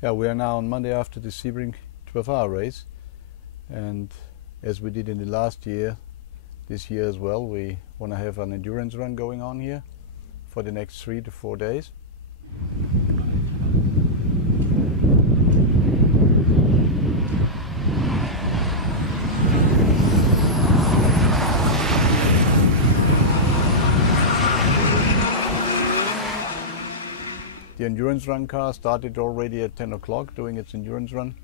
Yeah, we are now on Monday after the Sebring 12-hour race, and as we did in the last year, this year as well, we want to have an endurance run going on here for the next 3 to 4 days. The endurance run car started already at 10 o'clock doing its endurance run,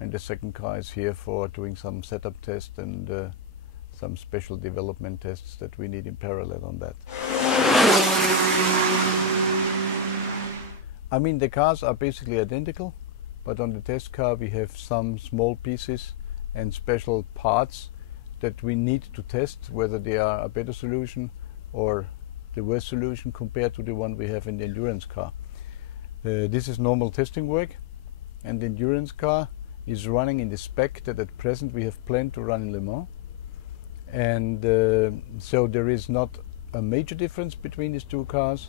and the second car is here for doing some setup tests and some special development tests that we need in parallel on that. I mean, the cars are basically identical, but on the test car we have some small pieces and special parts that we need to test whether they are a better solution or the worst solution compared to the one we have in the endurance car. This is normal testing work, and the endurance car is running in the spec that at present we have planned to run in Le Mans, and so there is not a major difference between these two cars,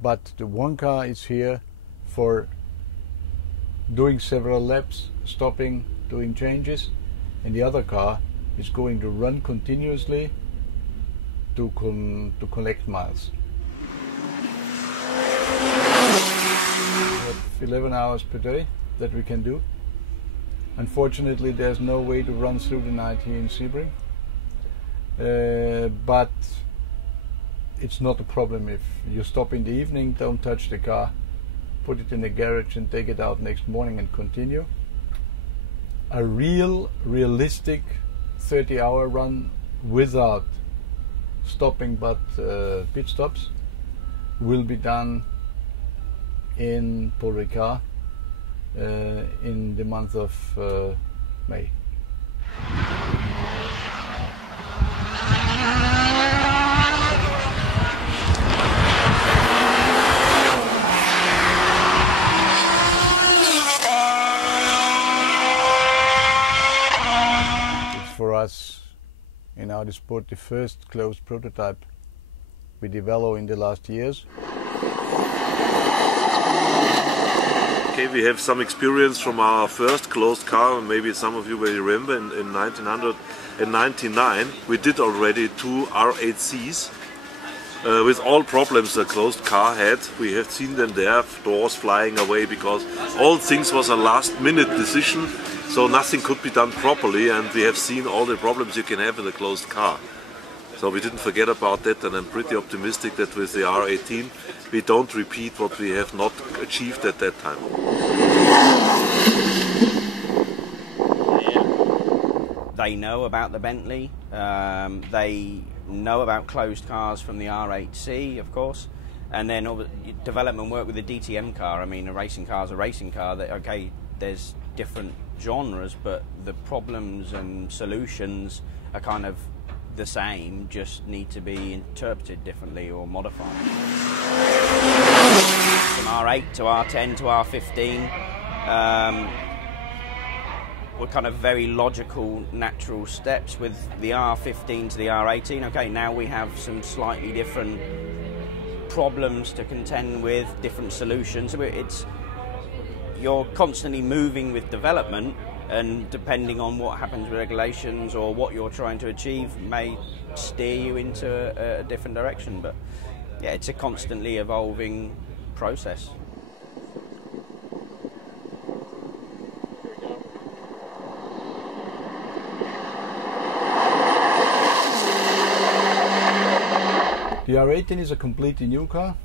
but the one car is here for doing several laps, stopping, doing changes, and the other car is going to run continuously to collect miles. 11 hours per day that we can do. Unfortunately, there's no way to run through the night here in Sebring, but it's not a problem if you stop in the evening, don't touch the car, put it in the garage and take it out next morning and continue. A realistic 30-hour run without stopping but pit stops will be done in Paul Ricard in the month of May. It's for us in Audi Sport the first closed prototype we developed in the last years. Okay, we have some experience from our first closed car. Maybe some of you will remember in 1999 we did already 2 R18s with all problems a closed car had. We have seen them there, doors flying away, because all things was a last minute decision, so nothing could be done properly, and we have seen all the problems you can have in a closed car. So we didn't forget about that, and I'm pretty optimistic that with the R18 we don't repeat what we have not achieved at that time. They know about the Bentley, they know about closed cars from the R8C, of course, and then development work with the DTM car. I mean, a racing car is a racing car. That, okay, there's different genres, but the problems and solutions are kind of the same, just need to be interpreted differently or modified. From R8 to R10 to R15 were kind of very logical, natural steps. With the R15 to the R18, okay, now we have some slightly different problems to contend with, different solutions. So you're constantly moving with development, and depending on what happens with regulations or what you're trying to achieve may steer you into a different direction. But yeah, it's a constantly evolving process. The R18 is a completely new car.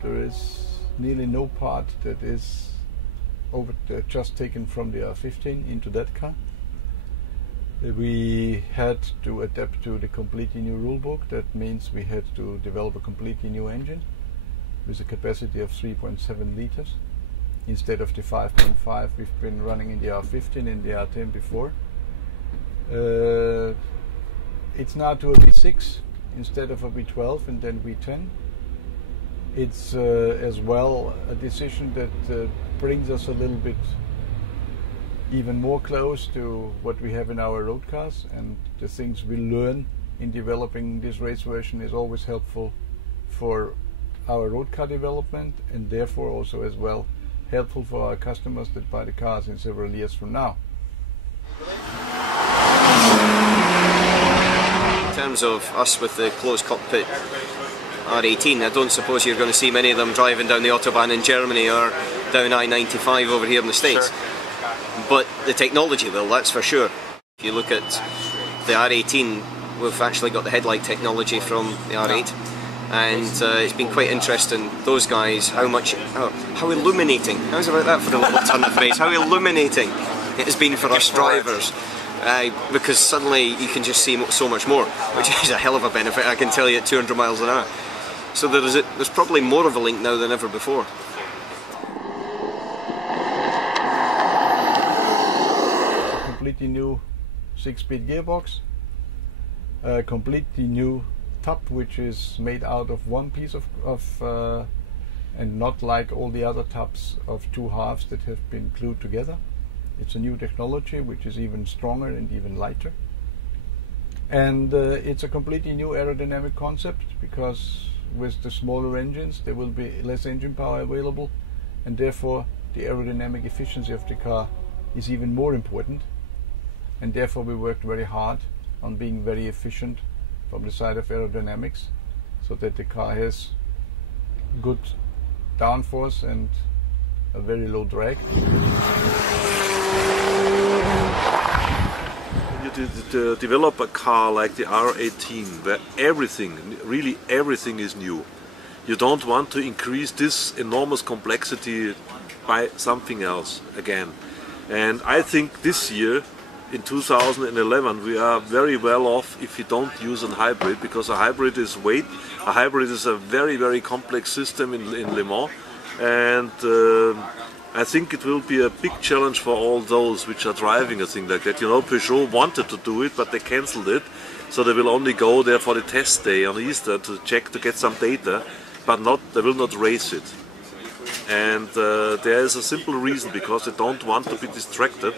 There is nearly no part that is just taken from the R15 into that car. We had to adapt to the completely new rulebook. That means we had to develop a completely new engine with a capacity of 3.7 liters instead of the 5.5 we've been running in the R15 and the R10 before. It's now to a V6 instead of a V12 and then V10. It's as well a decision that brings us a little bit even more close to what we have in our road cars, and the things we learn in developing this race version is always helpful for our road car development, and therefore also as well helpful for our customers that buy the cars in several years from now. In terms of us with the closed cockpit R18, I don't suppose you're going to see many of them driving down the Autobahn in Germany or down I-95 over here in the States. Sure. But the technology will, that's for sure. If you look at the R18, we've actually got the headlight technology from the R8, and it's been quite interesting, those guys, how illuminating, how's about that for a little turn of phrase, how illuminating it has been for us drivers. Because suddenly you can just see so much more, which is a hell of a benefit, I can tell you, at 200 miles an hour. So there's probably more of a link now than ever before. A completely new 6-speed gearbox, a completely new top, which is made out of one piece of and not like all the other tops of two halves that have been glued together. It's a new technology which is even stronger and even lighter. And it's a completely new aerodynamic concept, because with the smaller engines there will be less engine power available, and therefore the aerodynamic efficiency of the car is even more important. And therefore we worked very hard on being very efficient from the side of aerodynamics, so that the car has good downforce and a very low drag. To develop a car like the R18, where everything, really everything is new. You don't want to increase this enormous complexity by something else again. And I think this year, in 2011, we are very well off if you don't use a hybrid, because a hybrid is weight. A hybrid is a very, very complex system in Le Mans. And I think it will be a big challenge for all those which are driving a thing like that. You know, Peugeot wanted to do it, but they cancelled it. So they will only go there for the test day on Easter to check, to get some data, but they will not race it. And there is a simple reason, because they don't want to be distracted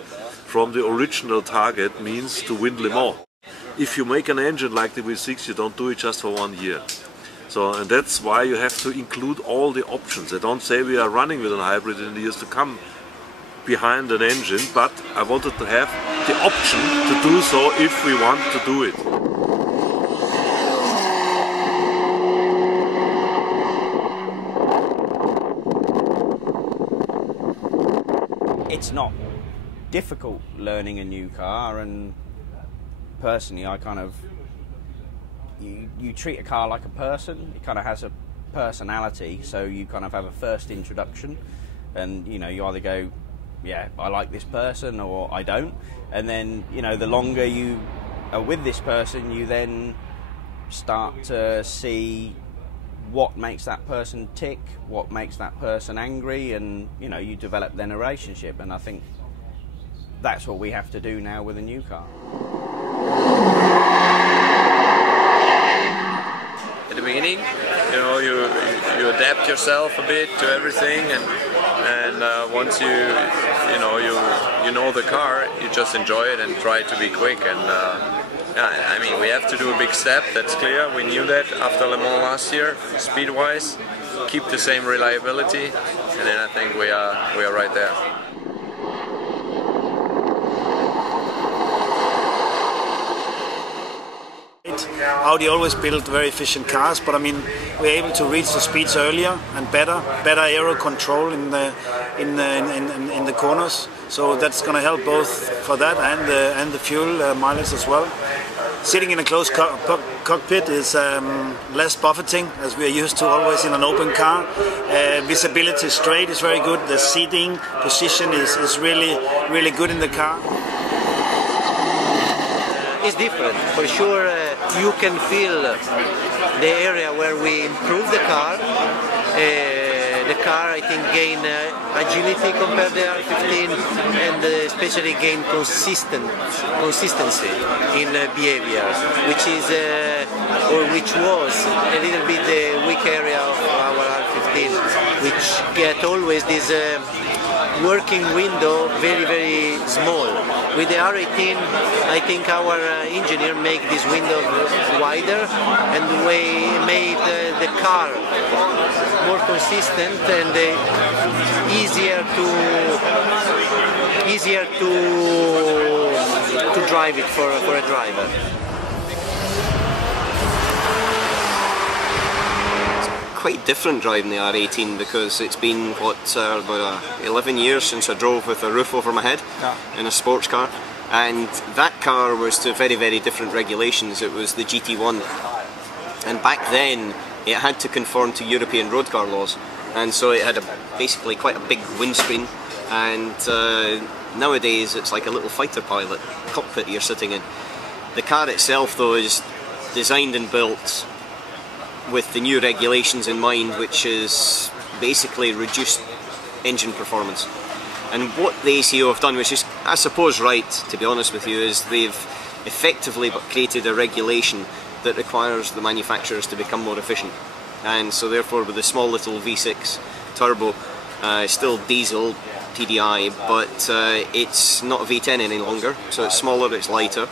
from the original target, means to win Le Mans. If you make an engine like the V6, you don't do it just for 1 year. So, and that's why you have to include all the options. I don't say we are running with a hybrid in the years to come behind an engine, but I wanted to have the option to do so if we want to do it. It's not difficult learning a new car, and personally I kind of you treat a car like a person. It kind of has a personality, so you kind of have a first introduction, and you know, you either go, yeah, I like this person, or I don't. And then, you know, the longer you are with this person, you then start to see what makes that person tick, what makes that person angry, and you know, you develop then a relationship. And I think that's what we have to do now with a new car. At the beginning, you know, you adapt yourself a bit to everything, and once you know the car, you just enjoy it and try to be quick. And yeah, I mean, we have to do a big step. That's clear. We knew that after Le Mans last year, speed-wise, keep the same reliability, and then I think we are right there. Audi always built very efficient cars, but I mean, we're able to reach the speeds earlier and better aero control in the corners. So that's going to help both for that and the fuel mileage as well. Sitting in a closed cockpit is less buffeting, as we are used to always in an open car. Visibility straight is very good. The seating position is really good in the car. It's different. For sure, you can feel the area where we improve the car. The car, I think, gain agility compared to the R15, and especially gain consistency in behavior, which is which was a little bit the weak area of our R15, which get always this working window very small. With the R18, I think our engineer made this window wider, and we made the car more consistent and easier to drive it for a driver. Quite different driving the R18 because it's been about 11 years since I drove with a roof over my head in a sports car, and that car was to very, very different regulations. It was the GT1, and back then it had to conform to European road car laws, and so it had basically quite a big windscreen, and nowadays it's like a little fighter pilot cockpit you're sitting in. The car itself though is designed and built with the new regulations in mind, which is basically reduced engine performance. And what the ACO have done, which is I suppose right to be honest with you, is they've effectively created a regulation that requires the manufacturers to become more efficient. And so therefore with the small little V6 turbo, still diesel TDI, but it's not a V10 any longer, so it's smaller, it's lighter.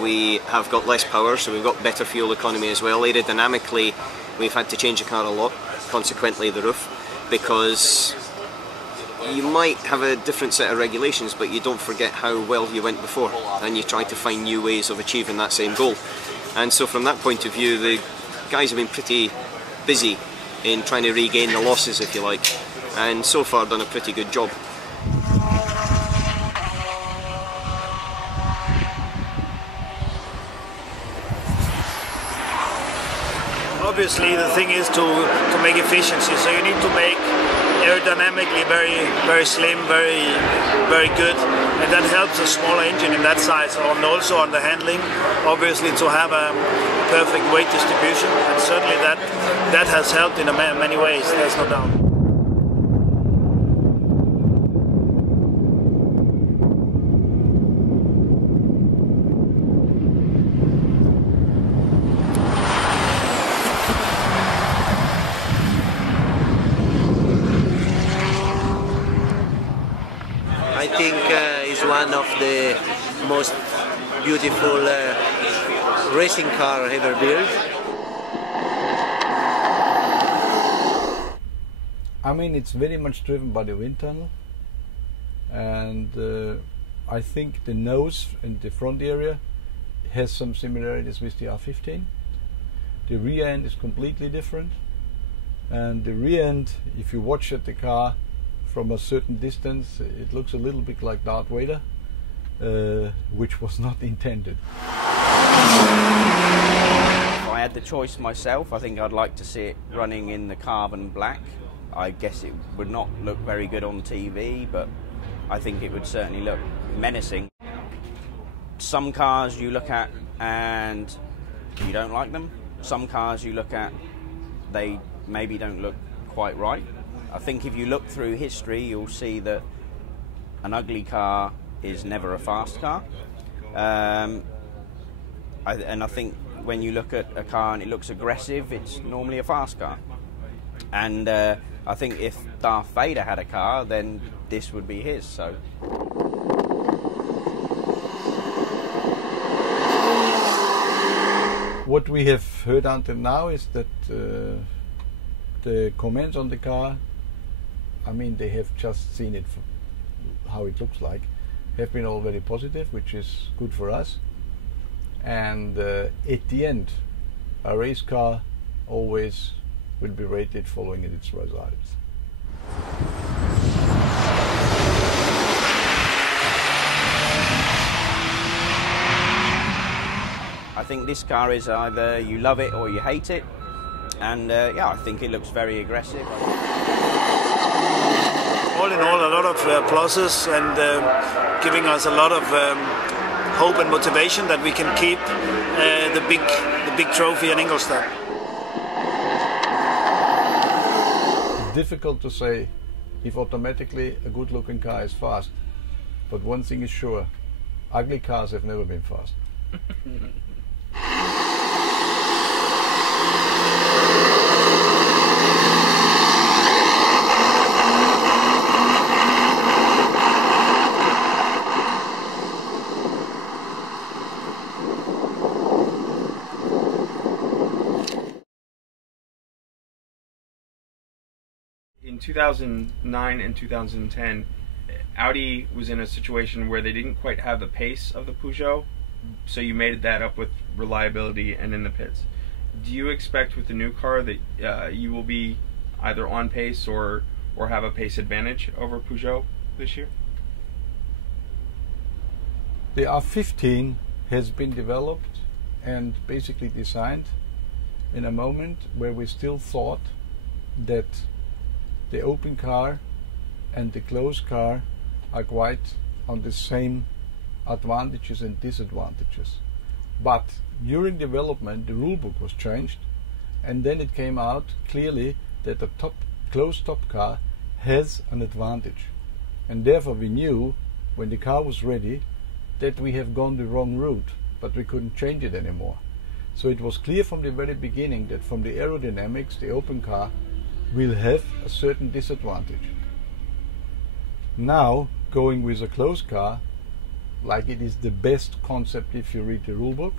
We have got less power, so we've got better fuel economy as well. Aerodynamically, we've had to change the car a lot, consequently the roof, because you might have a different set of regulations, but you don't forget how well you went before, and you try to find new ways of achieving that same goal. And so from that point of view, the guys have been pretty busy in trying to regain the losses, if you like, and so far done a pretty good job. Obviously the thing is to make efficiency, so you need to make aerodynamically very slim, very good, and that helps a smaller engine in that size, and also on the handling, obviously to have a perfect weight distribution, and certainly that has helped in many ways, there's no doubt. I think is one of the most beautiful racing car ever built. I mean, it's very much driven by the wind tunnel, and I think the nose and the front area has some similarities with the R15. The rear end is completely different, and the rear end, if you watch at the car from a certain distance, it looks a little bit like Darth Vader, which was not intended. If I had the choice myself, I think I'd like to see it running in the carbon black. I guess it would not look very good on TV, but I think it would certainly look menacing. Some cars you look at and you don't like them. Some cars you look at, they maybe don't look quite right. I think if you look through history, you'll see that an ugly car is never a fast car. And I think when you look at a car and it looks aggressive, it's normally a fast car. And I think if Darth Vader had a car, then this would be his. So. What we have heard until now is that the comments on the car, I mean, they have just seen it how it looks like, have been all very positive, which is good for us. And at the end, a race car always will be rated following its results. I think this car is either you love it or you hate it, and yeah, I think it looks very aggressive. All in all, a lot of pluses, and giving us a lot of hope and motivation that we can keep the big trophy in Ingolstadt. It's difficult to say if automatically a good-looking car is fast, but one thing is sure: ugly cars have never been fast. in 2009 and 2010, Audi was in a situation where they didn't quite have the pace of the Peugeot, so you made that up with reliability and in the pits. Do you expect with the new car that you will be either on pace or have a pace advantage over Peugeot this year? The R15 has been developed and basically designed in a moment where we still thought that the open car and the closed car are quite on the same advantages and disadvantages. But during development the rulebook was changed, and then it came out clearly that the closed top car has an advantage, and therefore we knew when the car was ready that we have gone the wrong route, but we couldn't change it anymore. So it was clear from the very beginning that from the aerodynamics the open car will have a certain disadvantage. Now going with a closed car, like it is the best concept if you read the rulebook,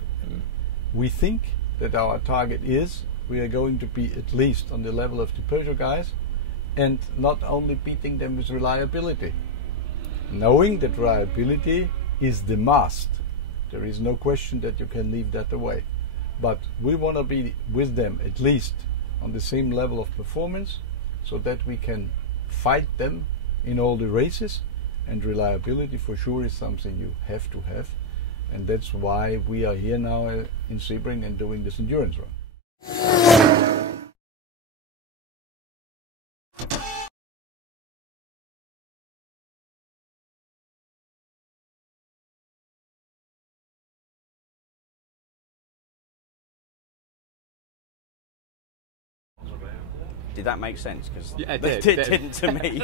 we think that our target is we are going to be at least on the level of the Peugeot guys, and not only beating them with reliability. Knowing that reliability is the must. There is no question that you can leave that away. But we want to be with them at least on the same level of performance so that we can fight them in all the races, and reliability for sure is something you have to have, and that's why we are here now in Sebring and doing this endurance run. Did that make sense? Because yeah, it it didn't to me.